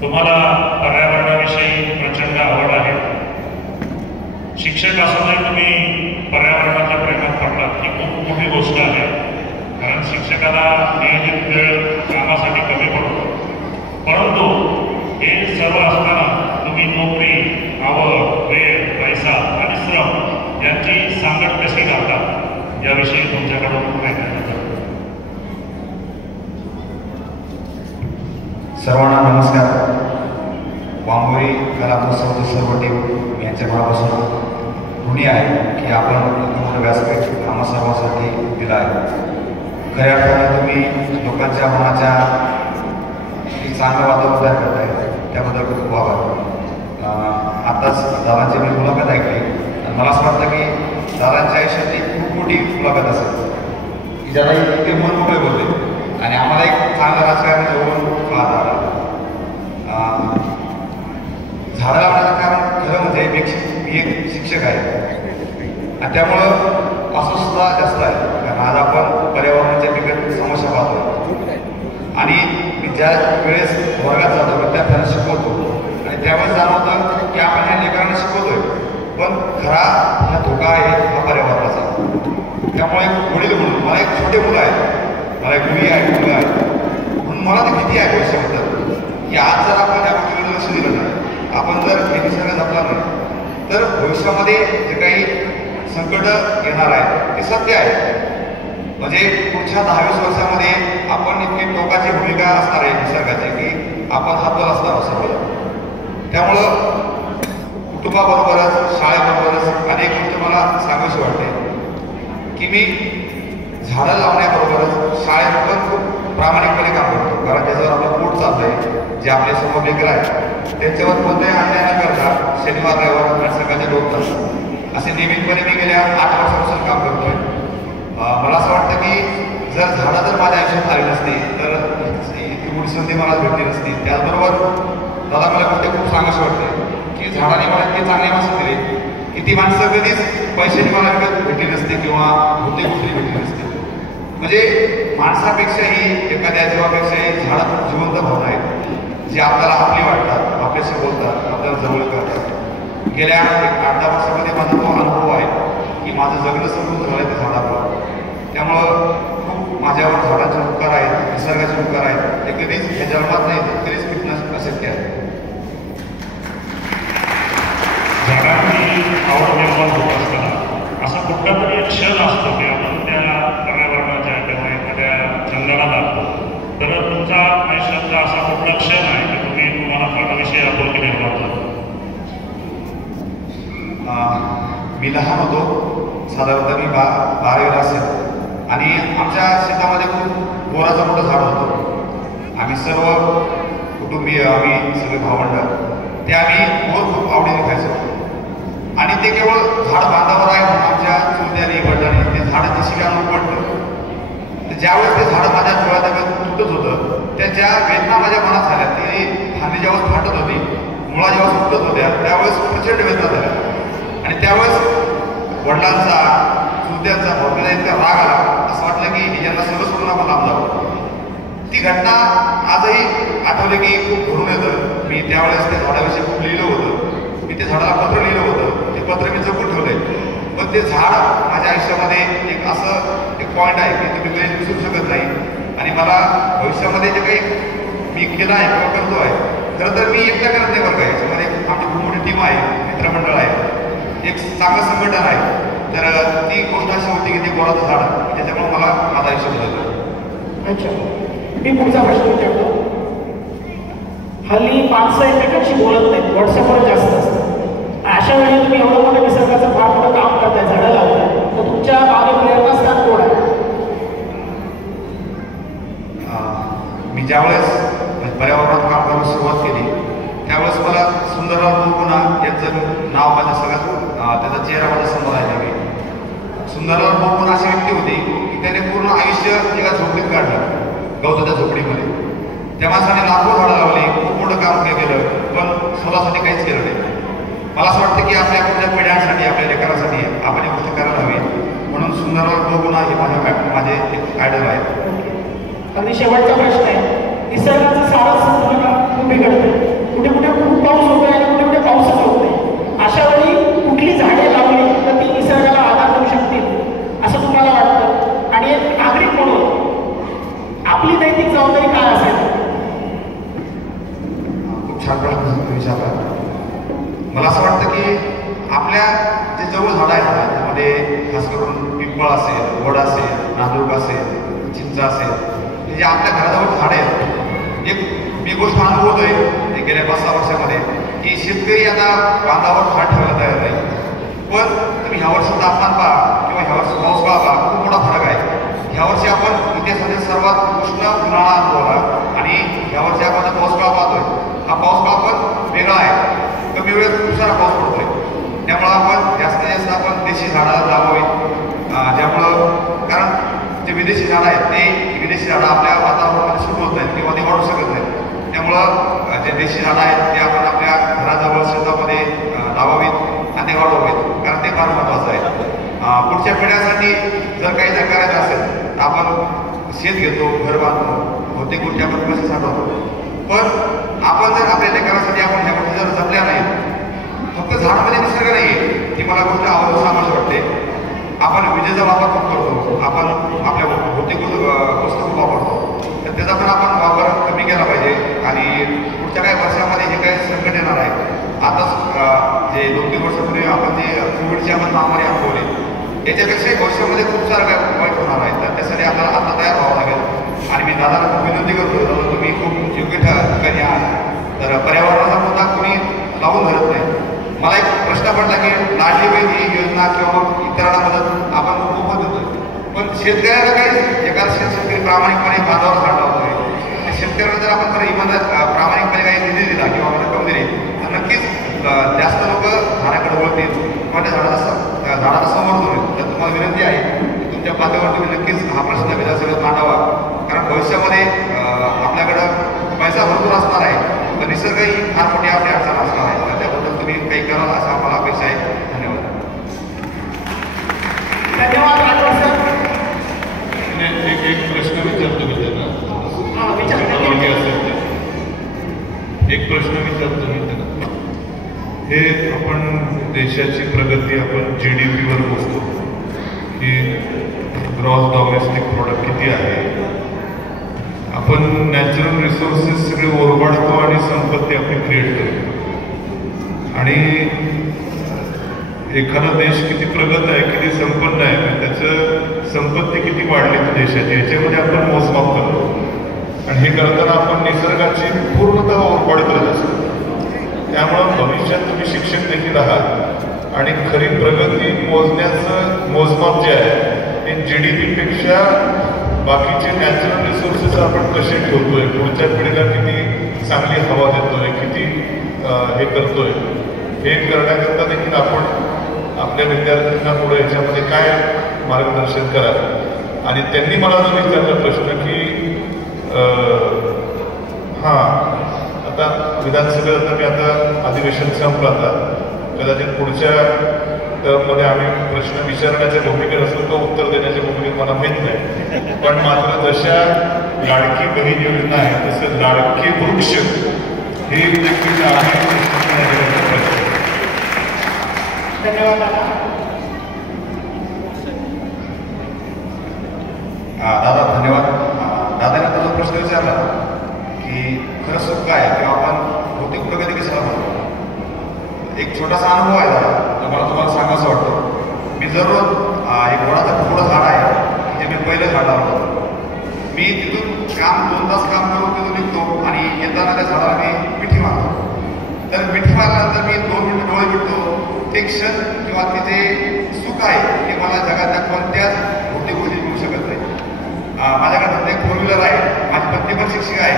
तुम्हाला पर्यावरणाविषयी प्रचंड आवड आहे। शिक्षक असूनही तुम्ही पर्यावरणाच्या प्रेमात पडलात ही खूप मोठी गोष्ट आहे, कारण शिक्षकाला नियोजित वेळ कामासाठी कमी पडतो। परंतु हे सर्व असताना तुम्ही नोकरी, आवड, वेळ, पैसा आणि श्रम यांची सांगड कशी घालता याविषयी तुमच्याकडून ऐकायला येतं। सर्वांना नमस्कार। वांबोरी कला महोत्सवाची सर्व टीम यांच्या मनापासून ऋणी आहे की आपण मोठं व्यासपीठ आम्हा सर्वांसाठी दिलं आहे। खऱ्या अर्थानं तुम्ही लोकांच्या मनाच्या एक चांगलं वातावरण तयार करताय, त्याबद्दल खूप आभार। आत्ताच दादांची मी मुलाखत ऐकली आणि मला असं वाटतं की दादांच्या आयुष्यातली खूप मोठी मुलाखत असेल की ज्याला इतके मन मोकळे बोलते आणि आम्हाला एक चांगलं राजकारण जवळून पाहत आलं। झाडं लावण्याचं कारण खरं म्हणजे मी एक शिक्षक आहे आणि त्यामुळं अस्वस्थता जास्त आहे, कारण आज आपण पर्यावरणाच्या बिकट समस्या पाहतो आणि मी ज्या वेळेस वर्गात जातो विद्यार्थ्यांना शिकवतो आणि त्यावेळेस जाणवतं की आपण ह्या लेकरांना शिकवतोय, पण खरा हा धोका आहे हा पर्यावरणाचा। त्यामुळे वडील म्हणून मला एक छोटे मुलं आहेत, मला एक मुली आहे, मुलं आहे, म्हणून मला ते भीती आहे भविष्याबद्दल की आज जर आपण या गोष्टीकडे लक्ष दिलं नाही, आपण जर हे निसर्ग जपला नाही, तर भविष्यामध्ये जे काही संकट येणार आहे ते सत्य आहे। म्हणजे पुढच्या 10-20 वर्षामध्ये आपण इतकी टोकाची भूमिका असणार आहे निसर्गाची की आपण हातवर असणार सर्व। त्यामुळं कुटुंबाबरोबरच शाळेबरोबरच अनेक गोष्टी मला सांगावीशी वाटते की मी झाडं लावण्याबरोबरच शाळेत पण खूप प्रामाणिकपणे काम करतो, कारण त्याच्यावर आपलं पोट चाललंय। जे आपले सर्व लेकर आहेत त्यांच्यावर कोणत्याही अन्याय न करता शनिवार रविवार आणि सकाळचे 2 तास असे नियमितपणे मी गेल्या 8 वर्षापासून काम करतोय। मला असं वाटतं की जर झाडं जर माझ्या आयुष्यात आली नसती तर इतकी मोठी संधी मला भेटली नसती। त्याचबरोबर दादा मला गोष्टी खूप सांगायची वाटते की झाडाने मला इतकी चांगली माणसं दिली की ती माणसं कधीच पैशाने मला विकत भेटली नसते किंवा कोणत्याही गोष्टी भेटली नसते। म्हणजे माणसापेक्षाही एखाद्या जीवापेक्षाही झाडं खूप जिवंत भावना आहेत, जे आपल्याला आपली वाटतात, आपल्याशी बोलतात, आपल्याला जवळ करतात। गेल्या 8-10 वर्षामध्ये माझा तो अनुभव आहे की माझं जगणं समृद्ध झालं ते झाडामुळं। त्यामुळं खूप माझ्यावर झाडाचे उपकार आहेत, निसर्गाचे उपकार आहेत, ते कधीच हे जन्मात नाही कधीच मिटणं अशक्य आहे। झाडांची आवड निर्माण होत असताना असा कुठला तरी एक क्षण असतो की आपण त्या पर्यावरणाच्या किंवा एखाद्या जंगलात लागतो, तर तुमचा आयुष्यातला असा कुठला क्षण आहे की तुम्हाला फळाविषयी आपुलकी निर्माण झाली? मी लहान होतो, साधारणतः मी 12वीला असेल आणि आमच्या शेतामध्ये खूप बोराचं मोठं झाड होतं। आम्ही सर्व कुटुंबीय, आम्ही सगळे भावंड ते आम्ही बोर खूप आवडीने खायचो आणि ते केवळ झाड बांधावर आहे म्हणून आमच्या चुलत्याने वडिलांनी ते झाड जशी आणून पडलं, तर ज्यावेळेस ते झाड माझ्या डोळ्यात तुटत होतं त्याच्या वेदना माझ्या मनात झाल्या। ती फांदी ज्यावेळेस फाटत होती, मुळा जेव्हा सुटत होत्या, त्यावेळेस प्रचंड वेदना झाल्या आणि त्यावेळेस वडिलांचा, चुलत्यांचा, भावनेला इतका राग आला, असं वाटलं की यांना सगळं सोडून आपण लांब जावं। ती घटना आजही आठवली की खूप भरून येतं। मी त्यावेळेस त्या झाडाविषयी खूप लिहिलं होतं, मी ते झाडाला पत्र लिहिलं होतं, ते पत्र मी जपून ठेवलंय। पण ते झाड माझ्या आयुष्यामध्ये एक असं एक पॉईंट आहे की तुम्ही कधी विसरू शकत नाही आणि मला भविष्यामध्ये जे काही मी केलं आहे किंवा करतो आहे, खरं तर मी एकट्या करत नाही बरं का, याच्यामध्ये आमची खूप मोठी टीम आहे, मित्रमंडळ आहे, एक चांगलं संघटन आहे। तर ती गोष्ट अशी होती की ती बोराचं झाड, त्याच्यामुळे मला माझं आयुष्य बदललं। अच्छा, मी पुढचा प्रश्न विचारतो। हल्ली माणसं एकमेकांशी बोलत नाहीत, व्हॉट्सअपवर जास्त असतात, अशा वेळी तुम्ही एवढं मोठं निसर्गाचं फार मोठं काम करताय, झाडं लावताय, तर तुमच्या मागे प्रेरणास्थान कोण आहे? मी ज्यावेळेस पर्यावरणात काम करायला सुरुवात केली त्यावेळेस मला सुंदरराव बोरगुणा यांचं नाव माझ्या सगळ्यात त्याचा चेहरा माझ्या समोर आहे। मी सुंदरराव बोरगुणा अशी व्यक्ती होती की त्याने पूर्ण आयुष्य एका झोपडीत काढलं, गवताच्या झोपडीमध्ये। त्या माणसाने लाखो झाडं लावली, खूप मोठं काम केलं, पण स्वतःसाठी काहीच केलं नाही। मला असं वाटतं की आपल्या पुढच्या पिढ्यांसाठी, आपल्या लेकरांसाठी आपण ही गोष्ट करायला हवी, म्हणून सुंदरराव बोरगुणा हे माझे एक आयडल आहे। आणि शेवटचा प्रश्न आहे, निसर्गाचं सारं संतुलन बिघडतं, विचारला. मला असं वाटतं की आपल्या जे जवळ झाडं आहेत ना त्यामध्ये खास करून पिंपळ असेल, वड असेल, नांदूक असेल, चिंच असेल, हे जे आपल्या घराजवळ झाडं आहेत, एक मी गोष्ट अनुभवतोय गेल्या 5-6 वर्षामध्ये की शेतकरी आता बांधावर झाड ठेवायला तयार नाही. पण तुम्ही ह्या वर्षी तापमान पहा किंवा ह्या वर्षी पाऊस पहा, खूप मोठा फरक आहे. ह्या वर्षी आपण इतिहासातील सर्वात उष्ण उन्हाळा अनुभवला आणि ह्या वर्षी आपण पाऊस काळ पाहतोय. हा पाऊस काळ पण वेगळा आहे, कमी वेळेत खूप सारा पाऊस पडतोय. त्यामुळं आपण जास्तीत जास्त आपण देशी झाडं लावावी. त्यामुळं कारण जे विदेशी झाडं आहेत ते विदेशी झाडं आपल्या वातावरणामध्ये सुरू होत नाहीत किंवा ते वाढू शकत नाहीत. त्यामुळं जे देशी झाडं आहेत ते आपण आपल्या घराजवळ शेतामध्ये लावावीत आणि ते वाढवावीत, कारण ते फार महत्त्वाचं आहे. पुढच्या पिढ्यासाठी जर काही जर करायचं असेल तर आपण शेत घेतो, घर बांधतो, बहुतेक गोष्टी आपण पैसे साठवतो. पण आपण जर आपल्या लेकरांसाठी आपण ह्या गोष्टी जर जपल्या नाही, फक्त झाडामध्ये निसर्ग नाही आहे, ती मला गोष्ट आवश्यक वाटते. आपण विजेचा वापर खूप करतो, आपण आपल्या भौतिक वस्तू खूप वापरतो, तर त्याचा पण आपण वापर कमी केला पाहिजे. आणि पुढच्या काही वर्षामध्ये हे काही संकट येणार आहे. आताच जे 2-3 वर्षापूर्वी आपण जे कोविडची आपण महामारी अनुभवली, याच्यापेक्षाही भविष्यामध्ये खूप सारं काय वाईट होणार आहे. तर त्यासाठी आपल्याला आता तयार व्हावं लागेल. आणि मी दादाला खूप विनंती करतो, तुम्ही खूप योग्य ठिकाणी आहात, तर पर्यावरणाचा मुद्दा कोणी लावून धरत नाही. मला एक प्रश्न पडला की लाडली बहीण ही योजना किंवा इतरांना मदत आपण मोफत देतोय, पण शेतकऱ्याला काही एखादा शेतकरी प्रामाणिकपणे बांधावर झाड लावतोय, शेतकऱ्याला जर आपण जर इमानदार प्रामाणिकपणे काही निधी दिला किंवा रक्कम दिली तर नक्कीच जास्त लोक झाडाकडे वळतील किंवा त्या झाडाचं संवर्धन होईल. तर तुम्हाला विनंती आहे की तुमच्या पातळीवर तुम्ही नक्कीच हा प्रश्न विधानसभेत मांडावा, कारण भविष्यामध्ये आपल्याकडं पैसा भरपूर असणार आहे, पण निसर्ग ही फार मोठी आपली अडचण असणार आहे. तर त्याबद्दल तुम्ही काही कराल असं आम्हाला अपेक्षा आहे. धन्यवाद. धन्यवाद राठोड सर. एक प्रश्न विचारतो मी त्यांना, एक प्रश्न विचारतो मी त्यांना. हे आपण देशाची प्रगती आपण GDP वर मोजतो की ग्रॉस डोमेस्टिक प्रोडक्ट किती आहे. आपण नॅचरल रिसोर्सेस सगळे ओरबाडतो आणि संपत्ती आपली क्रिएट करतो. आणि एखादा देश किती प्रगत आहे, किती संपन्न आहे, त्याचं संपत्ती किती वाढली देशाची, याच्यामध्ये आपण मोजमाप करतो. आणि हे करताना आपण निसर्गाची पूर्णतः ओरबाड करत असतो. त्यामुळं भविष्यात तुम्ही शिक्षक देखील आहात आणि खरी प्रगती मोजण्याचं मोजमाप जे आहे ते GDP पेक्षा बाकीचे नॅचरल रिसोर्सेस आपण कसे ठेवतोय, पुढच्या पिढीला किती चांगली हवा देतोय, किती हे करतोय, हे करण्याकरता देखील आपण आपल्या विद्यार्थ्यांना पुढे याच्यामध्ये काय मार्गदर्शन कराल. आणि त्यांनी मला जो विचारला प्रश्न की आता विधानसभेत मी आता अधिवेशन संपलं, आता कदाचित पुढच्या टर्ममध्ये आम्ही प्रश्न विचारण्याच्या भूमिकेत असतो का उत्तर देण्याच्या भूमिकेत मला माहीत नाही. पण मात्र जशा लाडकी बहीण योजना आहे तसं लाडके वृक्ष हे देखील धन्यवाद दादा. धन्यवाद. दादाने तुझा प्रश्न विचारला की खरं सुख काय किंवा आपण भौतिक प्रगती कशाला म्हणतो. एक छोटासा अनुभव आहे दादा, तो मला तुम्हाला सांगायचं वाटतं. मी दररोज एक वडाचं थोडं झाड आहे जे मी पहिलं झाड लावलं. मी तिथून 2 तास काम करून तिथून निघतो आणि येताना त्या झाडाला मी मिठी मारतो. तर मिठी मारल्यानंतर मी 2 मिनिटं डोळे मिटतो. ते क्षण किंवा ते जे सुख आहे ते मला जगातल्या कोणत्याच भौतिक गोष्टी मिळू शकत नाही. माझ्याकडे एक 4 व्हीलर आहे, माझी पत्नी पण शिक्षिका आहे,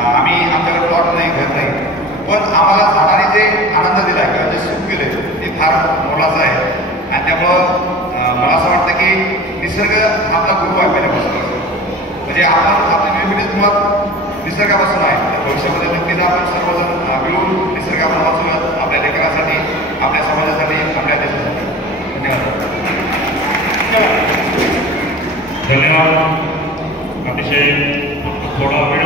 आम्ही आमच्याकडे प्लॉट नाही, घर नाही, पण आम्हाला झाडाने जे आनंद दिला किंवा जे सुख दिले ते फार मोलाचं आहे. आणि त्यामुळं मला असं वाटतं की निसर्ग आपला गुरु आहे पहिल्यापासून. म्हणजे आपण आपली निर्मितीच मुळात निसर्गापासून आहे. तर भविष्यामध्ये नक्कीच आपण सर्वजण मिळून निसर्गाला वाचूयात, आपल्या लेकरासाठी, आपल्या समाजासाठी, आपल्या देशासाठी. धन्यवाद. धन्यवाद. अतिशय थोडा वेळ